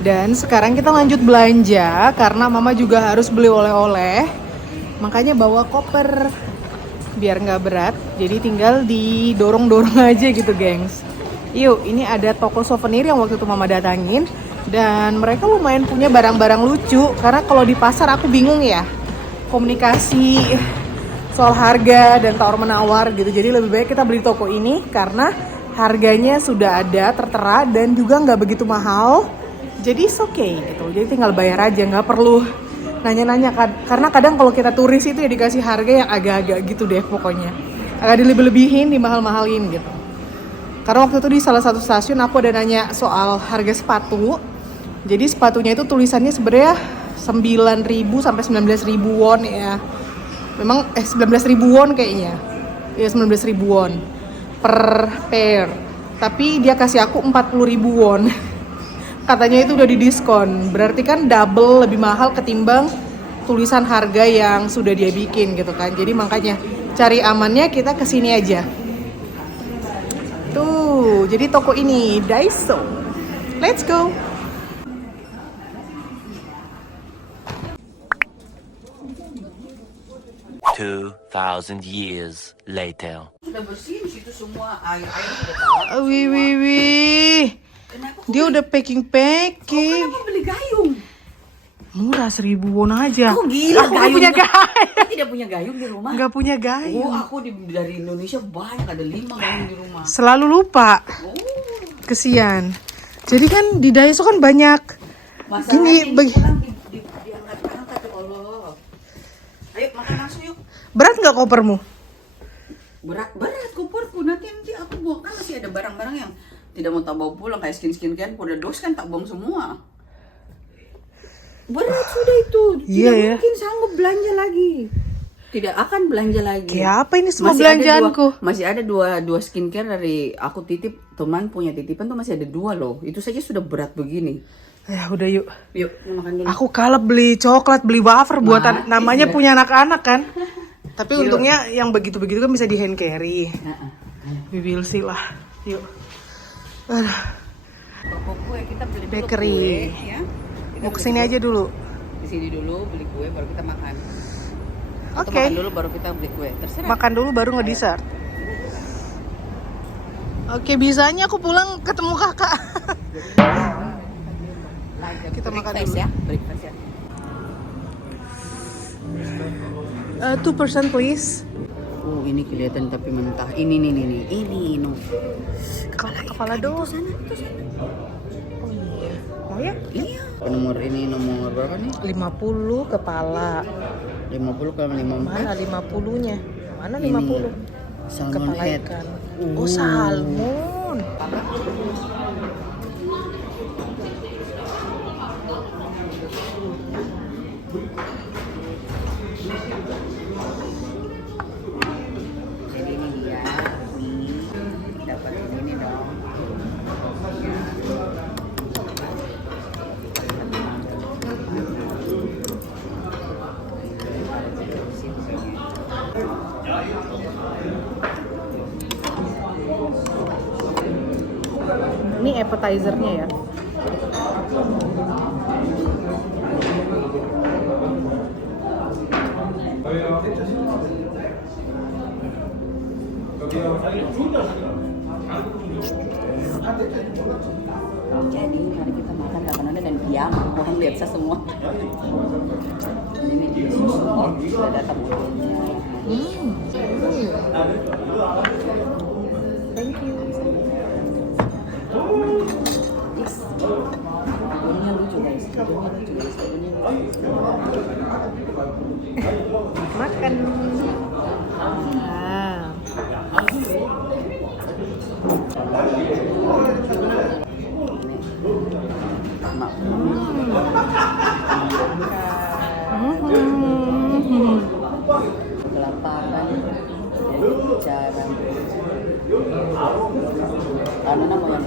Dan sekarang kita lanjut belanja karena mama juga harus beli oleh-oleh. Makanya bawa koper biar nggak berat. Jadi tinggal didorong-dorong aja gitu, gengs. Yuk, ini ada toko souvenir yang waktu itu mama datangin. Dan mereka lumayan punya barang-barang lucu. Karena kalau di pasar aku bingung ya. Komunikasi soal harga dan tawar-menawar gitu. Jadi lebih baik kita beli toko ini karena harganya sudah ada, tertera, dan juga nggak begitu mahal. Jadi it's okay gitu. Jadi tinggal bayar aja, nggak perlu nanya-nanya. Karena kadang kalau kita turis itu ya dikasih harga yang agak-agak gitu deh pokoknya. Agak dilebih-lebihin, dimahal-mahalin gitu. Karena waktu itu di salah satu stasiun aku ada nanya soal harga sepatu. Jadi sepatunya itu tulisannya sebenarnya 9.000 sampai 19.000 won ya. Memang 19.000 won kayaknya. Ya 19.000 won per pair. Tapi dia kasih aku 40.000 won. Katanya itu udah didiskon, berarti kan double lebih mahal ketimbang tulisan harga yang sudah dia bikin gitu kan. Jadi makanya cari amannya kita kesini aja. Tuh, jadi toko ini Daiso. Let's go. Thousand years later. Sudah bersih di situ semua, air sudah keluar. Wih. Dia udah packing. Kenapa beli gayung? Murah 1.000 won aja. Oh gila, aku gak punya gayung. Tidak punya gayung di rumah? Gak punya gayung. Oh, aku dari Indonesia banyak, ada 5 gayung di rumah. Selalu lupa. Oh. Kesian. Jadi kan di Daiso kan banyak. Masalahnya pulang diangkat-angkat ya Allah. Ayo makan langsung yuk. Berat nggak kopermu? Berat koperku, nanti aku buang, kan masih ada barang-barang yang tidak mau tak bawa pulang, kayak skin kan udah dos kan tak buang semua. Berat sudah itu, tidak mungkin sanggup belanja lagi. Tidak akan belanja lagi. Kayak apa ini semua belanjaanku? Masih ada dua skincare dari aku titip, teman punya titipan tuh masih ada 2 loh. Itu saja sudah berat begini. Ya udah yuk. Yuk makan dulu. Aku kalap beli coklat, beli wafer buatan namanya punya anak-anak kan. Tapi untungnya yang begitu-begitu kan bisa di hand carry. We will see lah. Yuk. Toko kue kita beli dulu Bakery. kue, ya. Mau kesini aja dulu. Di sini dulu beli kue baru kita makan. Oke. Makan dulu baru kita beli kue. Terserah. Makan dulu baru nge-dessert. Oke, bisanya aku pulang ketemu kakak. Kita makan dulu ya. Breakfast ya. 2% please. Oh ini kelihatan tapi mentah. Ini no. Kepala doang. Itu sana. Oh iya. Mau ya? Iya. Nomor berapa nih? 50 kepala. 50 kalau 54. Mana 50-nya? Mana Ini 50? salmon Kepala head. ikan. Oh, salmon. Jadi ini dia. Dapat ini dong. Ini appetizer-nya ya. Jadi mari kita makan karena dan diam, orang lihat saya semua. Ini dia susu sudah datang mobilnya. Thank you. Yes. Baunya lucu guys. Makan. Ah. Kelaparan jadi bicara karena mau yang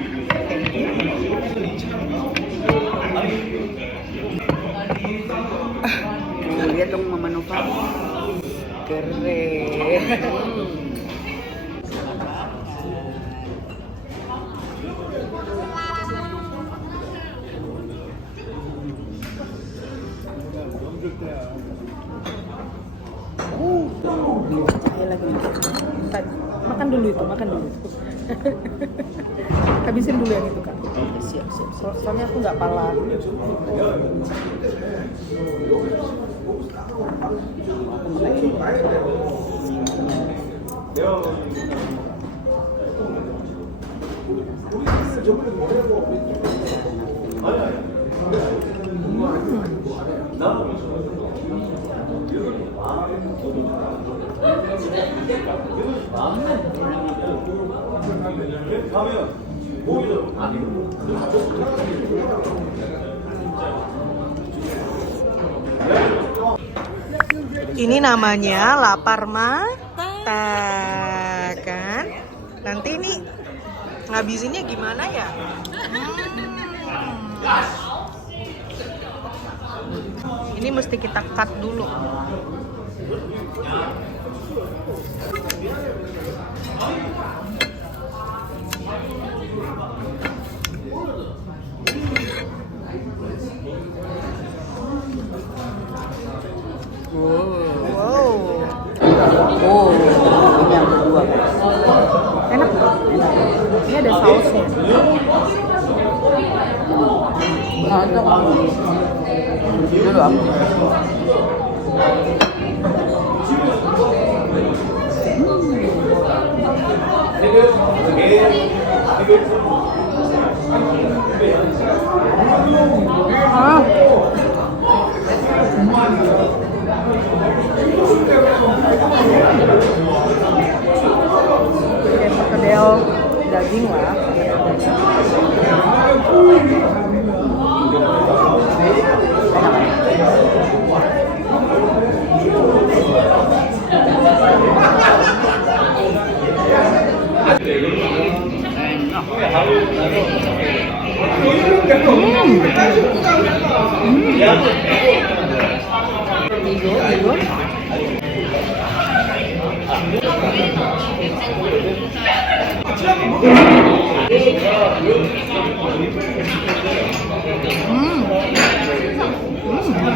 ini Makan dulu itu, makan dulu. Habisin dulu yang itu Kak. Siap. Soalnya aku nggak pala. Ini namanya lapar mata kan? Nanti ini ngabisinnya gimana ya? Ini mesti kita cut dulu. Wow. Oh, ini yang kedua. Enak. Ini ada sausnya. Mantap. Dulu aku. Kayak perkedel daging lah.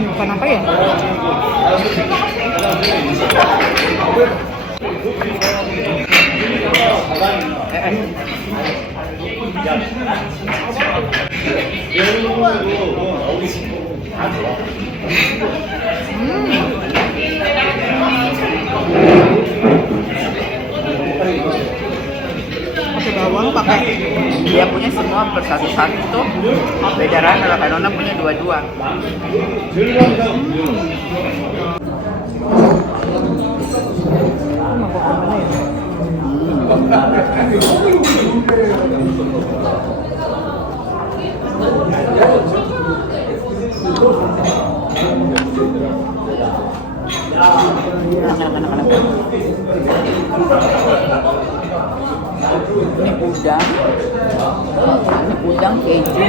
Bukan apa ya? Pakai bawang, pakai Dia punya semua bersatu-satu tuh. Beda rasa, kalau Nona punya dua-dua. mabok kemana ya? Ini udang keju.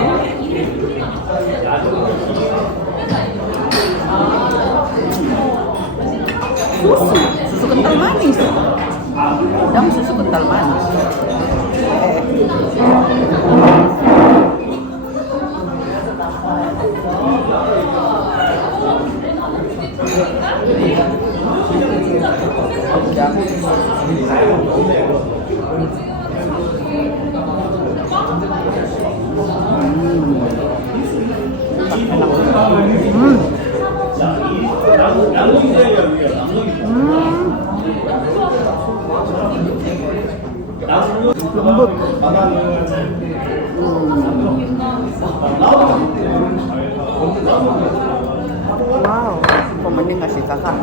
Susu kental manis. Udang susu kental manis. Lembut. Wow. Kok mending ngasih kakak?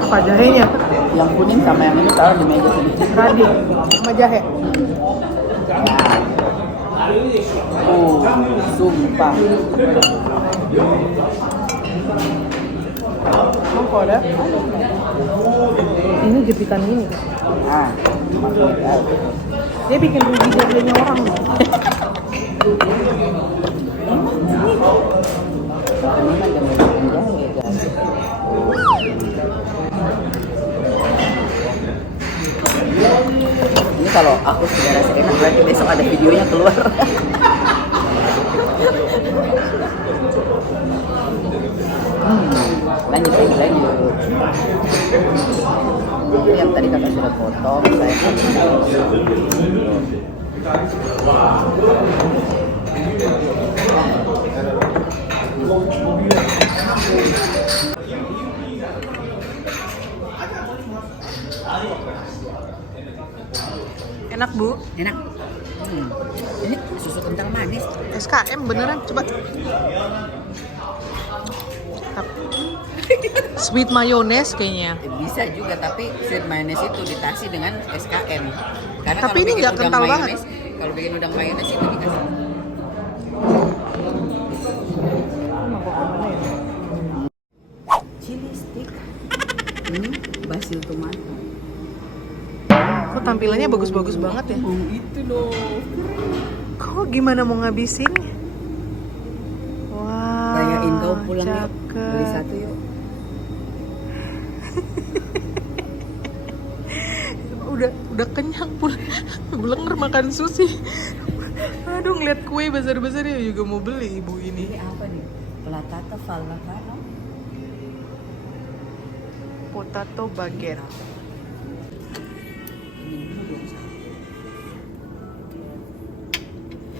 Apa jahenya? Yang kuning sama yang ini taruh di meja sini. Radi sama jahe. Oh, sumpah. Emang kok ada? Ini jepitan ini. Ah, Dia bikin rugi jahenya orang. ini mah jangan jahe guys. kalau aku sudah rasa enak berarti besok ada videonya keluar. Lanjut. Itu yang tadi kakak sudah potong, saya Enak Bu. enak. Ini susu kental manis. SKM beneran, coba. Sweet mayonnaise kayaknya. Bisa juga, tapi sweet mayonnaise itu ditasi dengan SKM. Karena Tapi kalau ini bikin nggak udang kental mayones, kalau bikin udang mayones itu dikasih. Chili stick. Basil tomato. Kok tampilannya bagus-bagus banget ya? Itu loh. Kok gimana mau ngabisin? Wah. Rayain kau pulang yuk. cakep. Beli satu yuk. Udah kenyang pulang makan sushi. Aduh ngeliat kue besar-besar ya juga mau beli ibu Ini ini. apa nih? Platata falafano. Potato baguette. Ini dulu dong, Sa.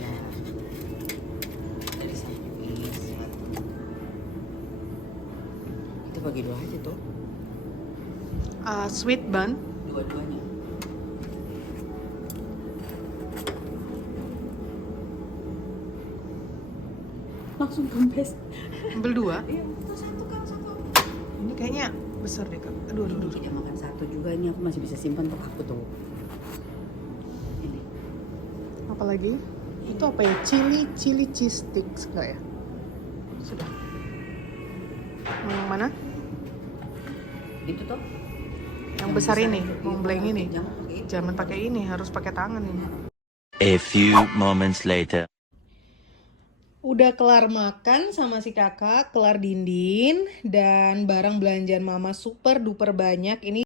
Nah. Dari sandwich. Itu bagi dua aja tuh. Sweet bun. Dua-duanya. Langsung kempes. Ambil 2. Iya, itu satu kan satu. Ini kayaknya besar deh kak. Aduh. Tidak makan satu juga, ini aku masih bisa simpan untuk aku tuh. Ini. Apalagi? Itu apa ya? Chili cheese sticks enggak ya? Sudah. Yang mana? Itu tuh. Yang besar ini, itu. blank ini. Jangan pakai itu. Jangan pakai ini, harus pakai tangan ini. A few moments later. Udah kelar makan sama si kakak, kelar dindin, dan barang belanjaan mama super duper banyak. Ini